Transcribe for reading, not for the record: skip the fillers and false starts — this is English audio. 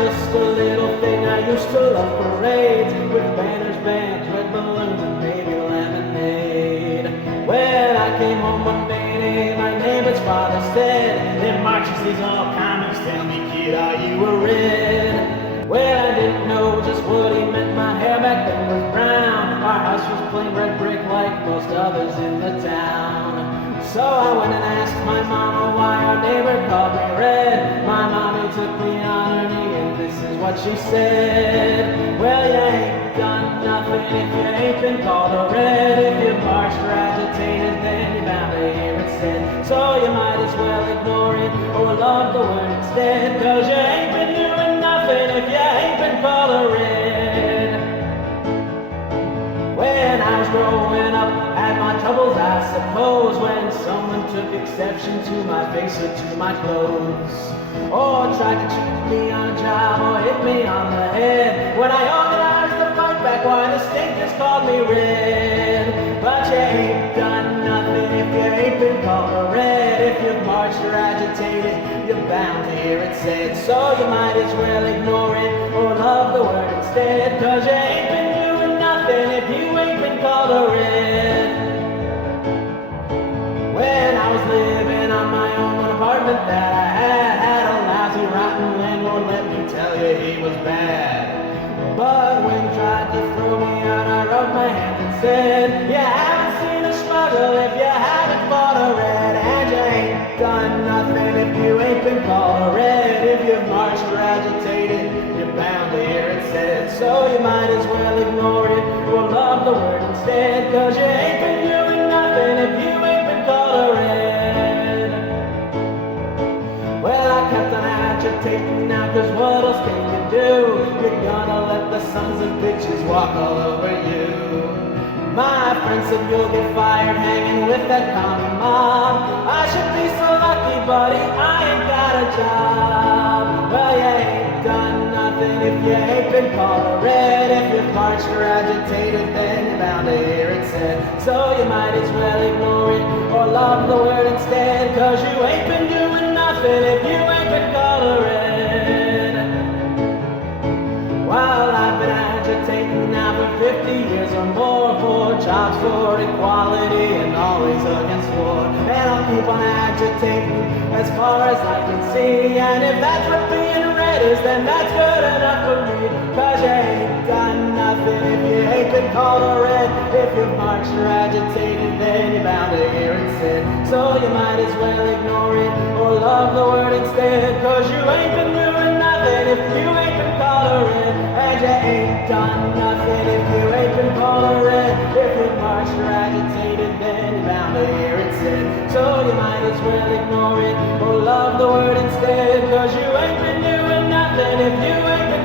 just a little thing. I used to love parades with banners, bands, red balloons, and baby lemonade. When I came home one day, my neighbor's father said, "Them marches, these all comics, tell me, kid, are you a red?" Well, I didn't know just what he meant. My hair back then was brown. Our house was plain red brick like most others in the town. So I went and asked my mama why our neighbor called me red. My mommy took me on her knee and this is what she said. "Well, you ain't done nothing if you ain't been called a red. If you've marched or agitated, then you're bound to hear it said. So you might as well ignore it or love the word instead, 'cause you ain't been doing nothing if you ain't been called a red." When I was growing up, had my troubles, I suppose, when someone took exception to my face or to my clothes, or tried to cheat me on a job or hit me on the head. When I organized the fight back, why the stinkers called me red. But you ain't done nothing if you ain't been called a red. If you've marched or agitated, you're bound to hear it said. So you might as well ignore it or love the word instead, 'cause you ain't been doing nothing if you ain't been called a red. When I was living on my own, one apartment that I had a lousy, rotten landlord, let me tell you, he was bad. But when he tried to throw me out, I rubbed my hands and said, "You haven't seen a struggle if you haven't fought a red. And you ain't done nothing if you ain't been called a red. If you've marched or agitated, you're bound to hear it said. So you might as well ignore it or love the word instead, 'cause you ain't been doing nothing if you ain't been called a red." Well, I kept on agitating now, 'cause what else can you do? You're gonna let the sons of bitches walk all over you. My friend said you'll get fired hanging with that commie mob. I should be so lucky, buddy, I ain't got a job. Well, you ain't done nothing if you ain't been called a red. If you've marched or agitated, then you're bound to hear it said. So you might as well ignore it or love the word instead, 'cause you ain't been doing nothing if you ain't been called a red. While I've been agitating now for 50 years or more for jobs, for equality, and always against war, and I'll keep on agitating as far as I can see. And if that's what being red is, then that's good enough for me, 'cause you ain't done nothing if you ain't been called a red. If you've marched or agitated, then you're bound to hear it said. So you might as well ignore it or love the word instead, 'cause you ain't been doing nothing if you ain't been called a red. And you ain't done nothing if you ain't been called a red. If you've marched or agitated, then you're bound to hear it said. So you might as well ignore it or love the word instead, 'cause you ain't been doing nothing if you ain't